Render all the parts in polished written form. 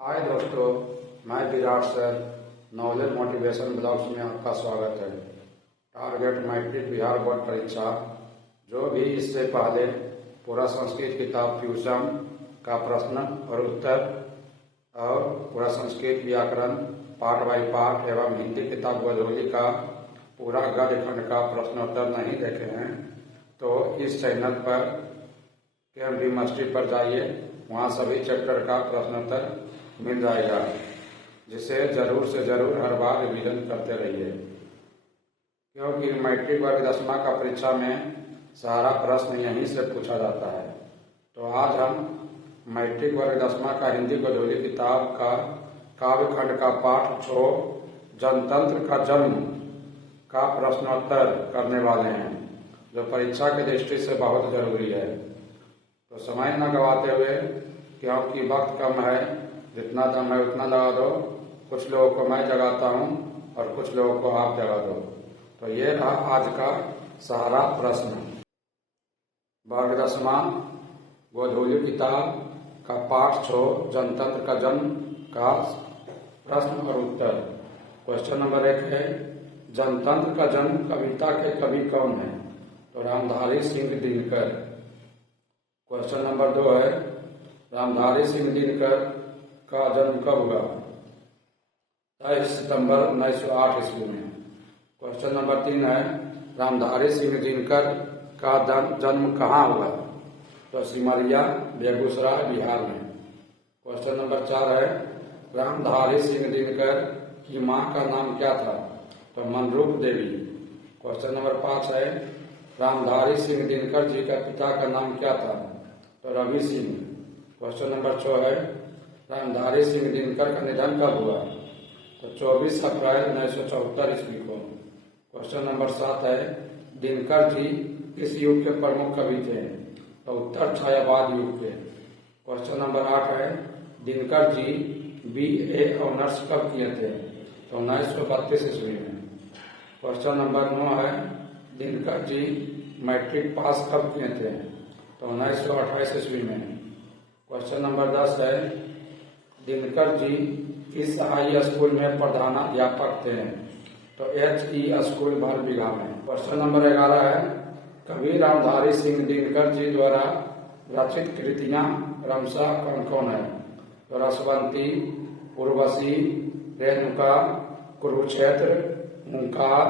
हाय दोस्तों, मैं Virat sir knowledge motivation blogs में आपका स्वागत है। टारगेट मैट्रिक बिहार बोर्ड परीक्षा जो भी इससे पहले पूरा संस्कृत किताब ट्यूशन का प्रश्न और उत्तर और पूरा संस्कृत व्याकरण पार्ट बाई पार्ट एवं हिंदी किताब गजोली का पूरा गद्य खंड का प्रश्नोत्तर नहीं देखे हैं तो इस चैनल पर KMD मास्टरी पर जाइए, वहाँ सभी चैप्टर का प्रश्नोत्तर मिल जाएगा, जिसे जरूर से जरूर हर बार रिवीजन करते रहिए, क्योंकि मैट्रिक वर्ग 10वां का परीक्षा में सारा प्रश्न यहीं से पूछा जाता है। तो आज हम मैट्रिक वर्ग 10वां का हिंदी गजोली किताब का काव्य खंड का पाठ 6 जनतंत्र का जन्म का प्रश्नोत्तर करने वाले हैं, जो परीक्षा की दृष्टि से बहुत जरूरी है। तो समय न गवाते हुए, क्योंकि वक्त कम है, जितना दम है उतना लगा दो। कुछ लोगों को मैं जगाता हूँ और कुछ लोगों को आप जगा दो। तो ये रहा आज का सारा प्रश्न। वर्ग 10वां गजोली किताब का पाठ 6 जनतंत्र का जन्म का प्रश्न और उत्तर। क्वेश्चन नंबर 1 है, जनतंत्र का जन्म कविता के कवि कौन है? तो रामधारी सिंह दिनकर। क्वेश्चन नंबर 2 है, रामधारी सिंह दिनकर का जन्म कब हुआ? 23 सितंबर 1908 ईस्वी में। क्वेश्चन नंबर 3 है, रामधारी सिंह दिनकर का जन्म कहाँ हुआ? तो सिमरिया, बेगूसराय, बिहार में। क्वेश्चन नंबर 4 है, रामधारी सिंह दिनकर की माँ का नाम क्या था? तो मनरूप देवी। क्वेश्चन नंबर 5 है, रामधारी सिंह दिनकर जी का पिता का नाम क्या था? तो रवि सिंह। क्वेश्चन नंबर 6 है, रामधारी सिंह दिनकर का निधन कब हुआ? तो 24 अप्रैल 1974 ईस्वी को। क्वेश्चन नंबर 7 है, दिनकर जी किस युग के प्रमुख कवि थे? तो उत्तर छायावाद युग के। क्वेश्चन नंबर 8 है, दिनकर जी BA ऑनर्स कब किए थे? तो 1932 ईस्वी में। क्वेश्चन नंबर 9 है, दिनकर जी मैट्रिक पास कब किए थे? तो 1928 ईस्वी में। क्वेश्चन नंबर 10 है, दिनकर जी किस हाई स्कूल में प्रधानाध्यापक थे? तो HE स्कूल भरबीघा में। क्वेश्चन नंबर 11 है, कवि रामधारी सिंह दिनकर जी द्वारा रचित कृतियां क्रमशः कौन कौन है? तो रसवंती, उर्वशी, रेणुका, कुरुक्षेत्र, हुंकार,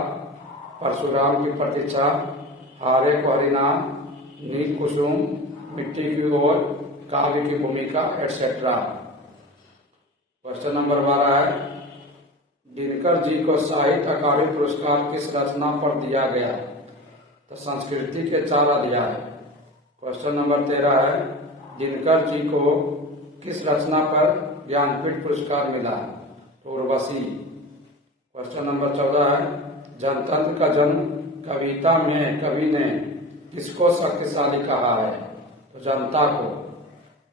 परशुराम की प्रतीक्षा, हारे को हरिना, नील कुसुम, मिट्टी की ओर, काव्य की भूमिका, एटसेट्रा। क्वेश्चन नंबर 12 है, दिनकर जी को साहित्य अकादमी पुरस्कार किस रचना पर दिया गया? तो संस्कृति के 4 अध्याय। क्वेश्चन नंबर 13 है, दिनकर जी को किस रचना पर ज्ञानपीठ पुरस्कार मिला? तो उर्वशी। क्वेश्चन नंबर 14 है, जनतंत्र का जन्म कविता में कवि ने किसको शक्तिशाली कहा है? तो जनता को।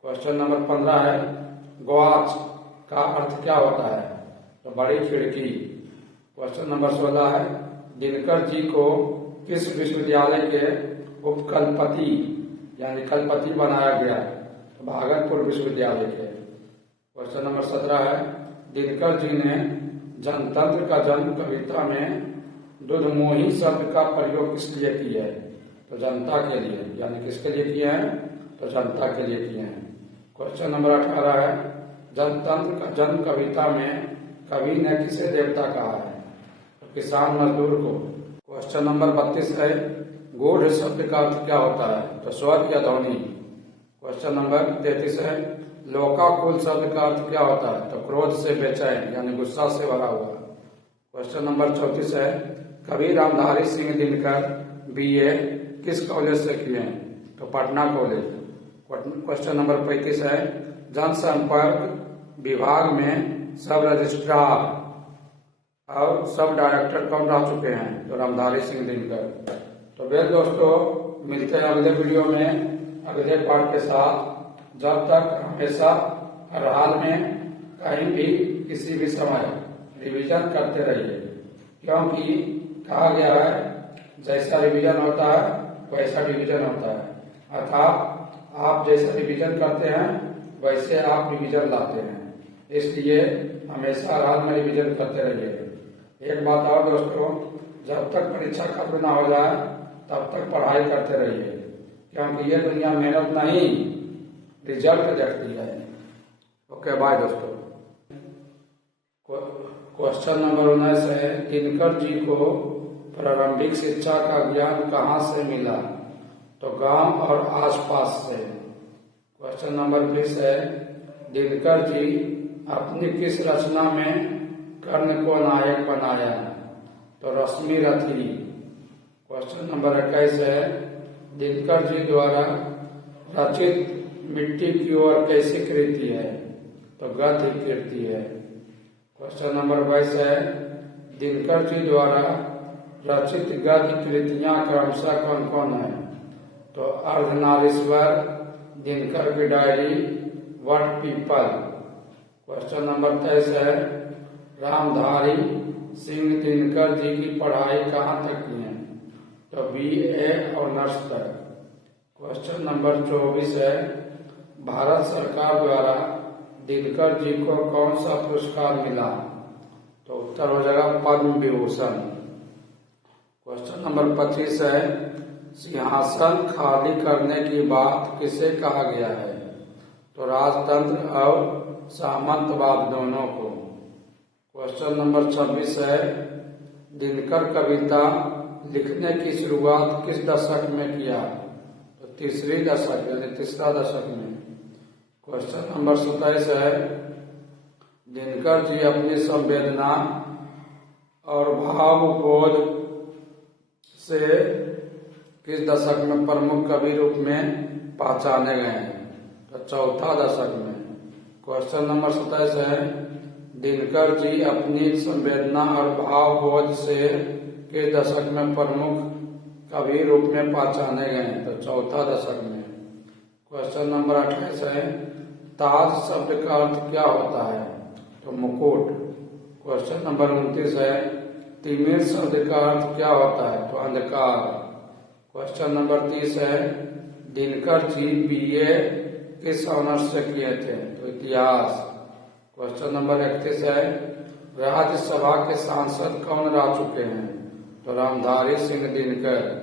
क्वेश्चन नंबर 15 है, ग्वाच का अर्थ क्या होता है? तो बड़ी खिड़की। क्वेश्चन नंबर 16 है, दिनकर जी को किस विश्वविद्यालय के उपकुलपति यानी कलपति बनाया गया? तो भागलपुर विश्वविद्यालय के। क्वेश्चन नंबर 17 है, दिनकर जी ने जनतंत्र का जन्म कविता में दुधमोही शब्द का प्रयोग किस लिए किया है? तो जनता के लिए, यानी किसके लिए किए हैं? तो जनता के लिए किए हैं। क्वेश्चन नंबर 18 है, जनतंत्र का जन्म कविता में कवि ने किसे देवता कहा है? तो किसान मजदूर को। क्वेश्चन नंबर 32 है, गूढ़ शब्द का अर्थ क्या होता है? तो स्वर या ध्वनि। क्वेश्चन नंबर 33 है, लोकाकुल शब्द का अर्थ क्या होता है? तो क्रोध से बेचैन यानी गुस्सा से भरा हुआ। क्वेश्चन नंबर 34 है, कवि रामधारी सिंह दिनकर BA किस कॉलेज से किए हैं? तो पटना कॉलेज। क्वेश्चन नंबर 35 है, जनसंपर्क विभाग में सब रजिस्ट्रार और सब डायरेक्टर कौन रह चुके हैं? तो रामधारी सिंह दिनकर। तो वेल दोस्तों, मिलते हैं अगले वीडियो में अगले पार्ट के साथ। जब तक हमेशा हर हाल में कहीं भी किसी भी समय रिवीजन करते रहिए, क्योंकि कहा गया है जैसा रिवीजन होता है वैसा डिवीजन होता है। अर्थात आप जैसा रिवीजन करते हैं वैसे आप डिवीजन लाते हैं। इसलिए हमेशा रात में रिविजन करते रहिए। एक बात और दोस्तों, जब तक परीक्षा खत्म ना हो जाए तब तक पढ़ाई करते रहिए, क्योंकि ये दुनिया मेहनत नहीं रिजल्ट देखती है। ओके बाय दोस्तों। क्वेश्चन नंबर 19 है, दिनकर जी को प्रारंभिक शिक्षा का ज्ञान कहाँ से मिला? तो गांव और आसपास से। क्वेश्चन नंबर 20 है, दिनकर जी अपनी किस रचना में कर्ण को नायक बनाया? तो रश्मि रथी। क्वेश्चन नंबर 21 है, दिनकर जी द्वारा रचित मिट्टी की ओर कैसी कृति है? तो गद्य कृति है। क्वेश्चन नंबर 22 है, दिनकर जी द्वारा रचित गद्य कृतियां क्रमशः कौन कौन है? तो अर्धनारीश्वर, दिनकर की diary, what people. Question number 23 है, रामधारी सिंह दिनकर जी की पढ़ाई कहाँ तक की है? तो BA ऑनर्स तक। क्वेश्चन नंबर 24 है, भारत सरकार द्वारा दिनकर जी को कौन सा पुरस्कार मिला? तो उत्तर हो जाएगा पद्म विभूषण। क्वेश्चन नंबर 25 है, सिंहासन खाली करने की बात किसे कहा गया है? तो राजतंत्र और सामंतवाद दोनों को। क्वेश्चन नंबर 26 है, दिनकर कविता लिखने की शुरुआत किस दशक में किया? तो तीसरी दशक यानी तीसरा दशक में। क्वेश्चन नंबर 27 है, दिनकर जी अपनी संवेदना और भावबोध से किस दशक में प्रमुख कवि रूप में पहचाने गए हैं? तो चौथा दशक में। क्वेश्चन नंबर 27 है, दिनकर जी अपनी संवेदना और भावबोध से किस दशक में प्रमुख कवि रूप में पहचाने गए हैं? तो चौथा दशक में। क्वेश्चन नंबर 28 है, ताज शब्द का अर्थ क्या होता है? तो मुकुट। क्वेश्चन नंबर 29 है, तिमिर शब्द का अर्थ क्या होता है? तो अंधकार। क्वेश्चन नंबर 30 है, दिनकर जी BA किस ऑनर्स से किए थे? तो इतिहास। क्वेश्चन नंबर 31 है, राज्यसभा के सांसद कौन रह चुके हैं? तो रामधारी सिंह दिनकर।